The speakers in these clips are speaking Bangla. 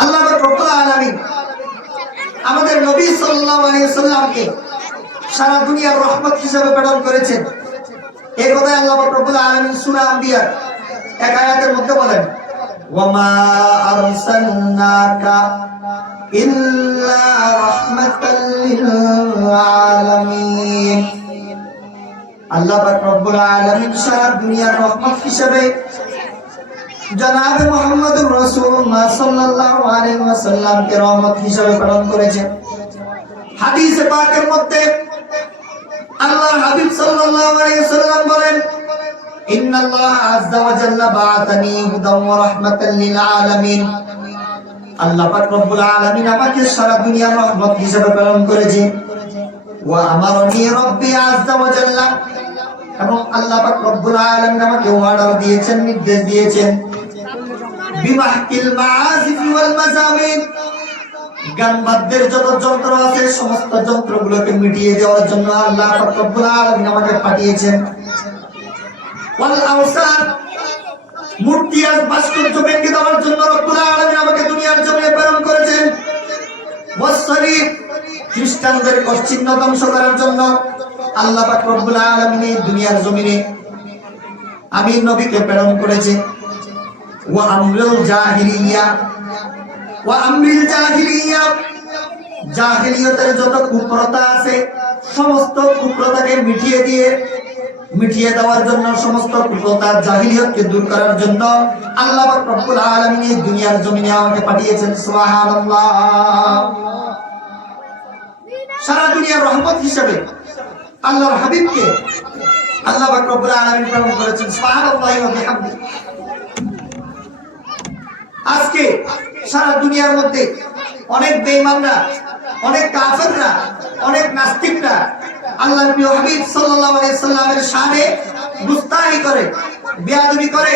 আল্লাহ রব্বুল আলামিন আমাদের নবী সাল্লাল্লাহু আলাইহি ওয়াসাল্লামকে সারা দুনিয়ার রহমত হিসেবে প্রেরণ করেছেন। এই কথা আল্লাহ রব্বুল আলামিন সূরা আম্বিয়া এক আয়াতের মধ্যে বলেন, ওয়ামা আরসালনাকা ইল্লা রাহমাতাল লিল আলামিন। আল্লাহ রব্বুল আলামিন সারা দুনিয়ার রহমত হিসেবে জনাবে মুহাম্মদুর রাসূলুল্লাহ সাল্লাল্লাহু আলাইহি ওয়াসাল্লামকে রহমত হিসেবে প্রেরণ করেছেন। হাদিসে পাকের মধ্যে আল্লাহর হাবিব সাল্লাল্লাহু আলাইহি ওয়াসাল্লাম বলেন, ইন্নাল্লাহ আযজা ওয়া জাল্লা বা'আতানি হুদাম ওয়া রাহমাতাল লিল আলামিন। আল্লাহ পাক রব্বুল আলামিন আমাকে সারা দুনিয়ার রহমত হিসেবে প্রেরণ করেছেন। ওয়া আমারনি রাব্বি আযজা ওয়া জাল্লা, এবং আল্লাহ পাক রব্বুল আলামিন আমাকে অর্ডার দিয়েছেন, নির্দেশ দিয়েছেন, বিমাহকিল মাআজিফ ওয়াল মাজামিন, গানবাদ্যের যত যন্ত্র আছে সমস্ত যন্ত্রগুলোকে মিটিয়ে দেওয়ার জন্য আল্লাহ পাক রব্বুল আলামিন আমাকে পাঠিয়েছেন। ওয়াল আওসান, মূর্তি আর ভাস্কর্য ভেঙে দেওয়ার জন্য রব্বুল আলামিন আমাকে দুনিয়ার জমিনে প্রেরণ করেছেন। ওয়াসসালিব, খ্রিস্টানদের চিহ্ন ধ্বংস করার জন্য আল্লাহ পাক রব্বুল আলামিন এই দুনিয়ার জমিনে আমি নবীকে প্রেরণ করেছেন। ওয়া আমরুল জাহিলিয়া, ওয়া আমরিল জাহিলিয়া, জাহিলিয়তের যত কুপ্রথা আছে সমস্ত কুপ্রথাকে মিটিয়ে দেওয়ার জন্য, সমস্ত কুপ্রথা জাহিলিয়তকে দূর করার জন্য আল্লাহ পাক রব্বুল আলামিন এই দুনিয়ার জমিনে আমাকে পাঠিয়েছেন। সুবহানাল্লাহ। সারা দুনিয়ার রহমত হিসেবে আল্লাহর হাবিবকে আল্লাহ পাক রব্বুল আলামিন প্রেরণ করেছেন। সুবহানাল্লাহি ওয়া বিহামদিহি। আজকে সারা দুনিয়ার মধ্যে অনেক বেঈমানরা, অনেক কাফেররা, অনেক নাস্তিকরা আল্লাহর প্রিয় হাবিব সাল্লাল্লাহু আলাইহি সাল্লামের শানে গুস্তাখি করে, বেয়াদবি করে,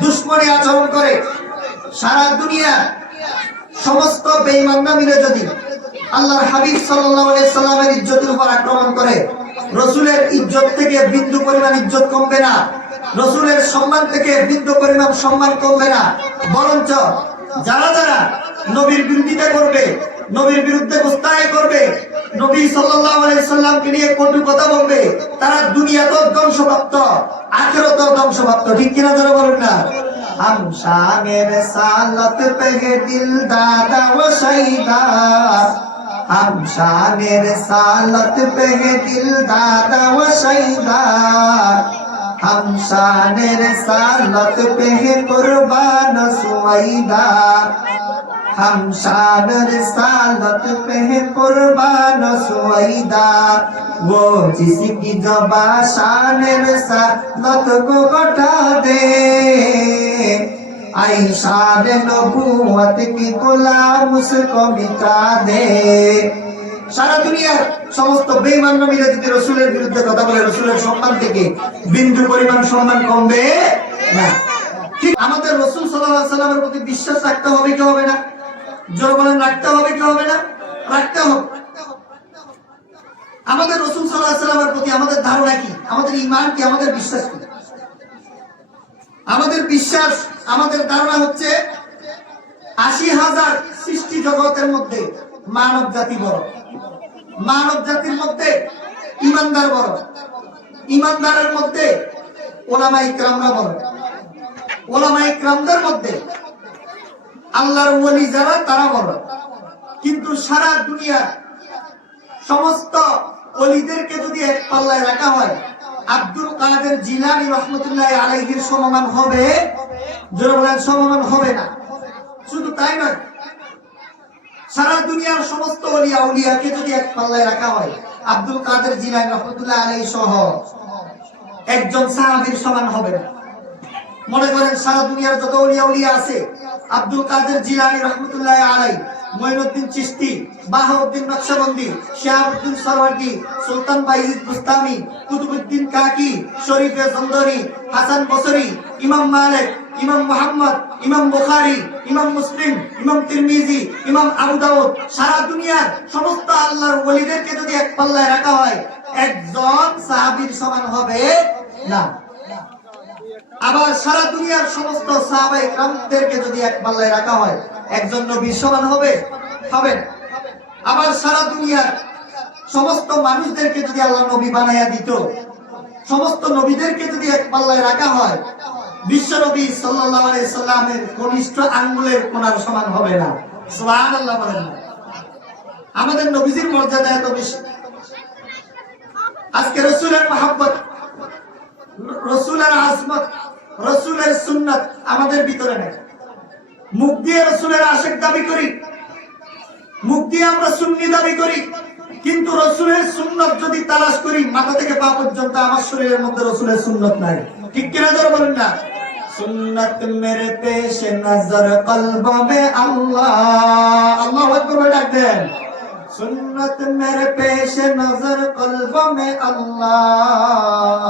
দুশমনী আচরণ করে। সারা দুনিয়া সমস্ত বেঈমানরা মিলে যদি আল্লাহর হাবিব সাল্লাল্লাহু আলাইহি সাল্লামের ইজ্জতের উপর আক্রমণ করে, রাসূলের ইজ্জত থেকে বিন্দু পরিমাণ ইজ্জত কমবে না, রাসূলের সম্মান থেকে বিন্দু পরিমাণ সম্মান কমবে না। বরঞ্চ যারা যারা নবীর বিরোধিতা করবে, নবীর বিরুদ্ধে গুস্তাখি করবে, নবী সাল্লাল্লাহু আলাইহি সাল্লামকে নিয়ে কটু কথা বলবে, তারা দুনিয়াতেও ধ্বংসপ্রাপ্ত, আখিরাতেও ধ্বংসপ্রাপ্ত। ঠিক কিনা যারা বলেন না? हम शाने रसालत पे है दिल दादा व शहीदा, हम शाने रसालत पे है दिल दादा व शहीदा, हम शाने रसालत पे है कुर्बान सुवैदा, हम शान रिसालत पे है कुर्बान सुवैदा, वो जिसकी ज़बां शान रिसालत को घटा दे, आई शान नबूवत की गुलाम उसको मिटा दे। সারা দুনিয়ার সমস্ত বেঈমানরা মিলে যদি রাসূলের বিরুদ্ধে কথা বলে, রাসূলের সম্মান থেকে বিন্দু পরিমাণ সম্মান কমবে না। ঠিক আমাদের রাসূল সাল্লাল্লাহু আলাইহি সাল্লামের প্রতি বিশ্বাস রাখতে হবে কি হবে না? জোরে বলেন, রাখতে হবে কি হবে না? রাখতে হবে। আমাদের রাসূল সাল্লাল্লাহু আলাইহি সাল্লামের প্রতি আমাদের ধারণা কি, আমাদের ঈমান কি, আমাদের বিশ্বাস কি? আমাদের বিশ্বাস, আমাদের ধারণা হচ্ছে ৮০,০০০ সৃষ্টি জগতের মধ্যে মানব জাতি বড়, মানব জাতির মধ্যে ঈমানদার বড়, ঈমানদারের মধ্যে উলামায়ে কিরামরা বড়, উলামায়ে কিরামদের মধ্যে আল্লাহর ওলি যারা তারা বড়। কিন্তু সারা দুনিয়া সমস্ত ওলিদেরকে যদি এক পাল্লায় রাখা হয়, আব্দুল কাদের জিলানী রাহমাতুল্লাহি আলাইহির সমমান হবে? যারা বলেন সমমান হবে না। শুধু তাই নয়, সারা দুনিয়ার সমস্ত ওলিয়া উলিয়াকে যদি এক পাল্লায় রাখা হয়, আব্দুল কাদের জিলানী রাহমাতুল্লাহি আলাইহি সহ একজন সাহাবীর সমান হবে না। মনে করেন সারা দুনিয়ার যত ওলিয়া উলিয়া আছে, আব্দুল কাদের জিলানী রাহমাতুল্লাহি আলাইহি, মুঈনুদ্দিন চিশতি, বাহাউদ্দিন নকশবন্দি, শিহাবুদ্দিন সরওয়ার্দী, সুলতান বাইজিদ বুস্তামি, কুতুবউদ্দিন কাকি, শরীফে জমদরি, হাসান বসরি, ইমাম মালিক, ইমাম মুহাম্মদ, ইমাম বুখারী, ইমাম মুসলিম, ইমাম তিরমিজি, ইমাম আবু দাউদ, সারা দুনিয়ার সমস্ত আল্লাহর ওলিদেরকে যদি এক পাল্লায় রাখা হয়, একজন সাহাবীর সমান হবে না। আবার সারা দুনিয়ার সমস্ত সাহাবায়ে কেরামদেরকে যদি এক পাল্লায় রাখা হয়, একজন নবীর সমান হবে? হবে না। আবার সারা দুনিয়ার সমস্ত মানুষদেরকে যদি আল্লাহ নবী বানাইয়া দিত, সমস্ত নবীদেরকে যদি এক পাল্লায় রাখা হয়, বিশ্ব নবী সাল্লাল্লাহু আলাইহি সাল্লামের কনিষ্ঠ আঙ্গুলের কোণার সমান হবে না। সুবহানাল্লাহ বলেন না। আমাদের নবীজির মর্যাদা এত বেশি। আজকে রাসূলের মহব্বত, রাসূলের আজমত, রাসূলের সুন্নাত আমাদের ভিতরে নেই। মুখ দিয়ে রাসূলের আশিক দাবি করি, মুখ দিয়ে আমরা সুন্নি দাবি করি, কিন্তু রাসূলের সুন্নাত যদি তালাশ করি মাথা থেকে পা পর্যন্ত আমার শরীরের মধ্যে রাসূলের সুন্নাত নাই। ঠিক কিনা জোরে বলেন না? সুন্নাত মেরে পেশে নজর কলব মে আল্লাহ, আল্লাহু আকবার ডাক দেন। সুন্নাত মেরে পেশে নজর কলব মে আল্লাহ,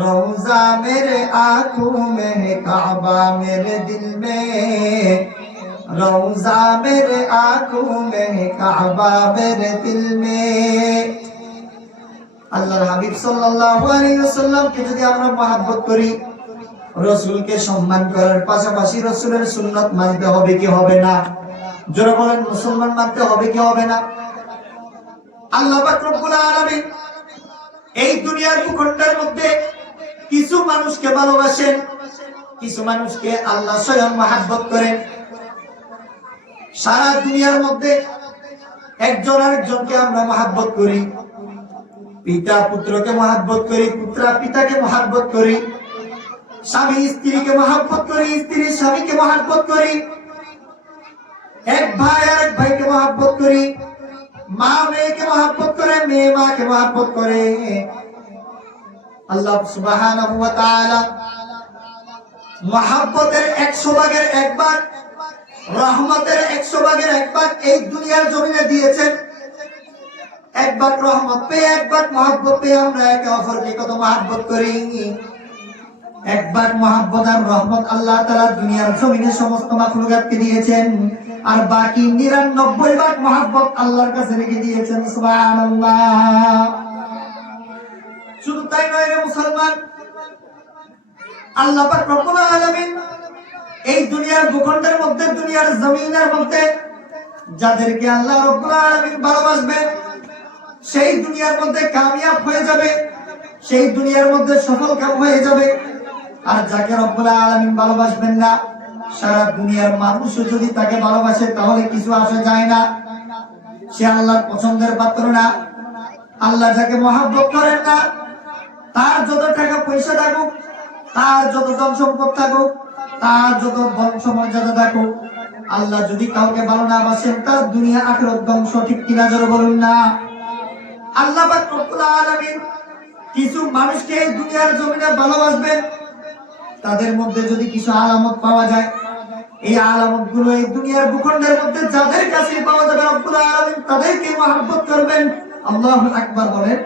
রওজা মেরে आंखों में है काबा मेरे दिल में, রওজা मेरे आंखों में है काबा मेरे दिल में। আল্লাহর হাবিব সাল্লাল্লাহু আলাইহি ওয়াসাল্লামকে যদি আমরা মহব্বত করি, রাসূলকে সম্মান করার পাশাপাশি রাসূলের সুন্নাত মানতে হবে কি হবে না? জোরে বলেন, মুসলমান মানতে হবে কি হবে না? আল্লাহ পাক রব্বুল আলামিন এই দুনিয়ার ভূখণ্ডের মধ্যে কিছু মানুষকে ভালোবাসেন, কিছু মানুষকে আল্লাহ স্বয়ং মহব্বত করেন। সারা দুনিয়ার মধ্যে একজন আরেকজনকে আমরা মহব্বত করি। পিতা পুত্রকে মহব্বত করি, পুত্র পিতাকে মহব্বত করি, স্বামী স্ত্রীকে মহব্বত করি, স্ত্রী স্বামীকে মহব্বত করি, এক ভাই আরেক ভাইকে মহব্বত করি, মা মেয়েকে মহব্বত করে, মেয়ে মাকে মহব্বত করে। আল্লাহ সুবহানাহু ওয়া তাআলা মহব্বতের 100 ভাগের 1 ভাগ, রহমতের 100 ভাগের 1 ভাগ এই দুনিয়ার জমিনে দিয়েছেন। 1 ভাগ রহমত পেয়ে, 1 ভাগ মহব্বত পেয়ে আমরা একে অপরকে কত মহব্বত করি। 1 ভাগ মহব্বত আর রহমত আল্লাহ তাআলা দুনিয়ার জমিনে সমস্ত মাখলুকাতকে দিয়েছেন, আর বাকি 99 ভাগ মহব্বত আল্লাহর কাছে রেখে দিয়েছেন। সুবহানাল্লাহ। শুধু তাই নয় রে মুসলমান, আল্লাহ পাক রব্বুল আলামিন এই দুনিয়ার ভূখণ্ডের মধ্যে, দুনিয়ার জমিনের মধ্যে যাদেরকে আল্লাহ রব্বুল আলামিন ভালোবাসবেন, সেই দুনিয়ার মধ্যে কামিয়াব হয়ে যাবে, সেই দুনিয়ার মধ্যে সফল কাম হয়ে যাবে। আর যাকে রব্বুল আলামিন ভালোবাসবেন না, সারা দুনিয়ার মানুষও যদি তাকে ভালোবাসে তাহলে কিছু আসে যায় না, সে আল্লাহর পছন্দের পাত্র না। আল্লাহ যাকে মহব্বত করেন না, তার যত টাকা পয়সা থাকুক, তার যত ধন সম্পদ থাকুক, তার যত বংশ মর্যাদা থাকুক, আল্লাহ যদি কাউকে ভালো না বাসেন তার দুনিয়া আখিরাত ধ্বংস। ঠিক কিনা জোরে বলুন না? আল্লাহ পাক রব্বুল আলামিন কিছু মানুষকে এই দুনিয়ার জমিনে ভালোবাসবেন, তাদের মধ্যে যদি কিছু আলামত পাওয়া যায়, এই আলামত গুলো এই দুনিয়ার ভূখণ্ডের মধ্যে যাদের কাছে পাওয়া যাবে রব্বুল আলামিন তাদেরকে মহব্বত করবেন। আল্লাহু আকবার বলেন।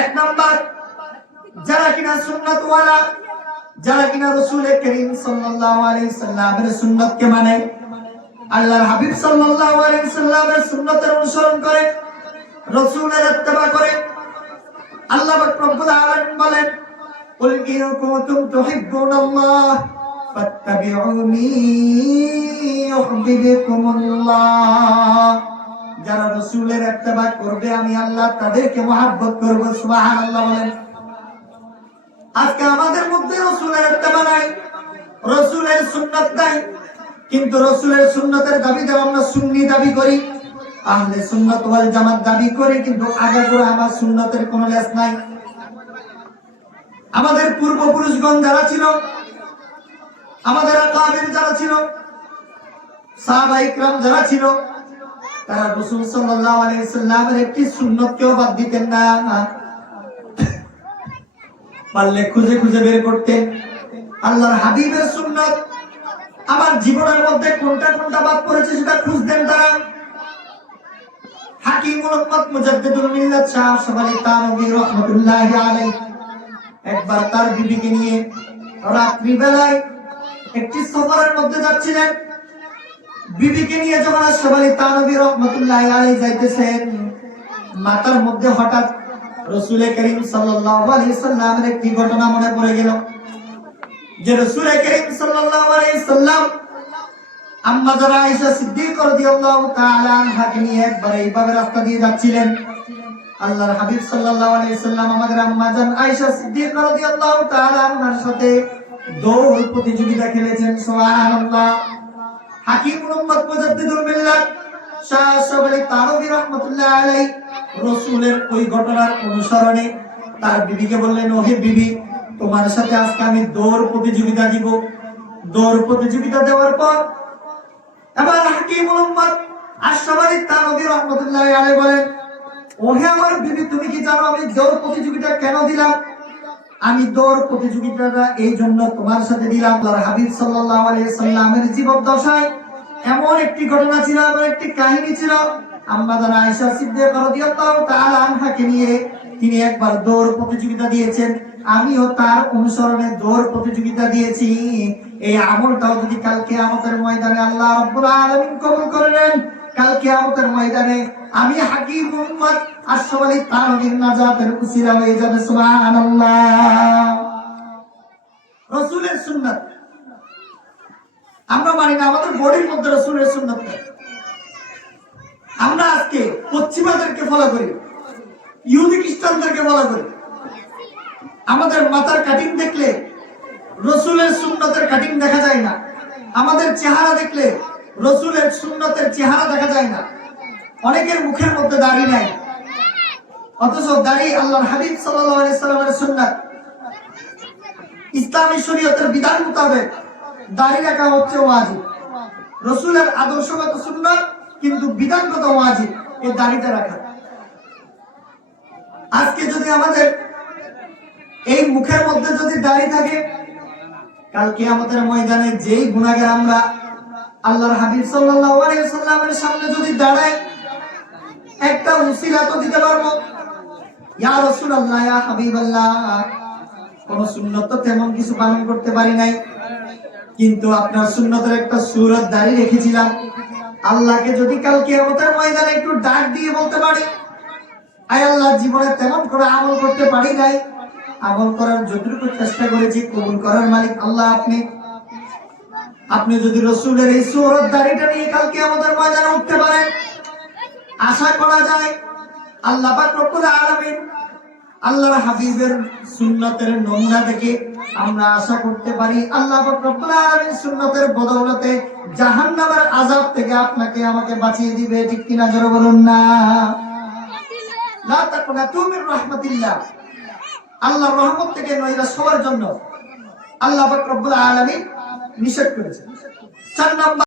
1 নাম্বার, যারা কিনা সুন্নাত ওয়ালা, যারা কিনা রাসূল করিম সাল্লাল্লাহু আলাইহি সাল্লামের সুন্নাতকে মানে, আল্লাহর হাবিব সাল্লাল্লাহু আলাইহি সাল্লামের সুন্নাতের অনুসরণ করে, রাসূলের ইত্তেবা করে। আল্লাহ পাক রব্বুল আলামিন বলেন, কুল ইন কুনতুম তুহিব্বুনাল্লাহ ফাত্তাবিউনি ইউহিব্বুকুমুল্লাহ। যারা রাসূলের ইত্তেবা করবে আমি আল্লাহ তাদেরকে মহব্বত করব। সুবহানাল্লাহ বলেন। আজকে আমাদের মধ্যে রাসূলের ইত্তেবা নাই, রাসূলের সুন্নাত নাই, কিন্তু রাসূলের সুন্নাতের দাবিতে আমরা সুন্নি দাবি করি, আহলে সুন্নাত ওয়াল জামাত দাবি করি, কিন্তু আগাগোড়া আমার সুন্নাতের কোনো লেস নাই। আমাদের পূর্বপুরুষগণ যারা ছিল, আমাদের আকাবির যারা ছিল, সাহাবায়ে ইকরাম যারা ছিল, তারা রাসূল সাল্লাল্লাহু আলাইহি সাল্লামের একটি সুন্নতকেও বাদ দিতেন না। পারলে খুঁজে খুঁজে বের করতেন আল্লাহর হাবিবের সুন্নাত আমার জীবনের মধ্যে কোনটা কোনটা বাদ পড়েছে সেটা খুঁজতেন তারা। হাকিমুল উম্মাত মুজাদ্দিদুল মিল্লাত শাহ আশরাফ আলী থানভী রাহমাতুল্লাহি আলাইহি একবার তার বিবিকে নিয়ে রাত্রি বেলায় একটি সফরের মধ্যে যাচ্ছিলেন। বিবিকে নিয়ে যখন আশরাফ আলী থানভী রাহমাতুল্লাহি আলাইহি যাইতেছেন, মাথার মধ্যে হঠাৎ রাসূল করিম সাল্লাল্লাহু আলাইহি সাল্লামের একটি ঘটনা মনে পড়ে গেল, যে রাসূল করিম সাল্লাল্লাহু আলাইহি সাল্লাম আম্মা যারা আয়েশা সিদ্দিকা রাদিয়াল্লাহু তাআলা আনহাকে নিয়ে একবার এইভাবে রাস্তা দিয়ে যাচ্ছিলেন, আল্লাহর হাবিব সাল্লাল্লাহু আলাইহি সাল্লাম আমাদের আম্মা জান আয়েশা সিদ্দিকা রাদিয়াল্লাহু তাআলা আনহার সাথে দৌড় প্রতিযোগিতা খেলেছেন। সুবহানাল্লাহ। হাকিম মুহাম্মদ মুজাদ্দিদুল মিল্লাত শাহ আশরাফ তানভী রাহমাতুল্লাহ আলাইহি রাসূলের ওই ঘটনার অনুসরণে তার বিবিকে বললেন, ওহে বিবি, তোমার সাথে আজকে আমি দৌড় প্রতিযোগিতা দিব। দৌড় প্রতিযোগিতা দেওয়ার পর এবার হাকিম মুহাম্মদ আশরাফ তানভী রাহমাতুল্লাহ আলাইহি বলেন, ওহে আমার বিবি, তুমি কি জানো আমি দৌড় প্রতিযোগিতা কেন দিলাম? আমি দৌড় প্রতিযোগিতাটা এই জন্য তোমার সাথে দিলাম, আল্লাহর হাবিব সাল্লাল্লাহু আলাইহি সাল্লামের জীবদ্দশায় এমন একটি ঘটনা ছিল, এমন একটি কাহিনী ছিল। আম্মা জান আয়েশা সিদ্দিকা রাদিয়াল্লাহু তাআলা আনহাকে নিয়ে তিনি একবার দৌড় প্রতিযোগিতা দিয়েছেন। আমিও তার অনুসরণে দৌড় প্রতিযোগিতা দিয়েছি। এই আমলটাও যদি কাল কিয়ামতের ময়দানে আল্লাহ রাব্বুল আলামিন কবুল করে নেন, কাল কিয়ামতের ময়দানে আমি হাকিম মুহাম্মদ আশরাফ তানভীর নাজাতের উসিলা হয়ে যাবে। সুবহানাল্লাহ। রাসূলের সুন্নাত আমরা মানি না, আমাদের বডির মধ্যে রাসূলের সুন্নাত নেই। আমরা আজকে পশ্চিমাদেরকে ফলো করি, ইহুদি খ্রিস্টানদেরকে ফলো করি। আমাদের মাথার কাটিং দেখলে রাসূলের সুন্নতের কাটিং দেখা যায় না, আমাদের চেহারা দেখলে রাসূলের সুন্নতের চেহারা দেখা যায় না। অনেকের মুখের মধ্যে দাড়ি নাই, অথচ দাড়ি আল্লাহর হাবিব সাল্লাল্লাহু আলাইহি সাল্লামের সুন্নাত। ইসলামী শরীয়তের বিধান মোতাবেক দাড়ি রাখা হচ্ছে ওয়াজিব। রাসূলের আদর্শগত সুন্নাত, কিন্তু বিধানগত ওয়াজিব এই দাড়িটা রাখা। আজকে যদি আমাদের এই মুখের মধ্যে যদি দাড়ি থাকে, কাল কিয়ামতের ময়দানে যেই গুনাহগার আমরা আল্লাহর হাবিব সাল্লাল্লাহু আলাইহি সাল্লামের সামনে যদি দাঁড়াই, একটা উসিলা তো দিতে পারবো, ইয়া রাসূলুল্লাহ, ইয়া হাবিবাল্লাহ, কোন সুন্নত তো তেমন কিছু পালন করতে পারি নাই, কিন্তু আপনার সুন্নতের একটা সূরত দাঁড়ি রেখেছিলাম। আল্লাহকে যদি কাল কিয়ামতের ময়দানে একটু ডাক দিয়ে বলতে পারি, আয় আল্লাহ, জীবনে তেমন করে আমল করতে পারি নাই, আমল করার যতটুকু চেষ্টা করেছি কবুল করার মালিক আল্লাহ আপনি। আপনি যদি রাসূলের এই সূরত দাড়িটা নিয়ে কাল কিয়ামতের ময়দানে উঠতে পারেন, আশা করা যায় আল্লাহ পাক রব্বুল আলামিন আল্লাহর হাবিবের সুন্নতের নমুনা থেকে আমরা আশা করতে পারি আল্লাহ পাক রব্বুল আলামিন সুন্নতের বদৌলতে জাহান্নামের আযাব থেকে আপনাকে আমাকে বাঁচিয়ে দিবে। ঠিক কিনা জোরে বলুন না। লা তাকুনাতু মির রাহমাতিল্লাহ, আল্লাহর রহমত থেকে নৈরাশ হওয়ার জন্য আল্লাহ পাক রব্বুল আলামিন নিষেধ করেছেন। 4 নম্বর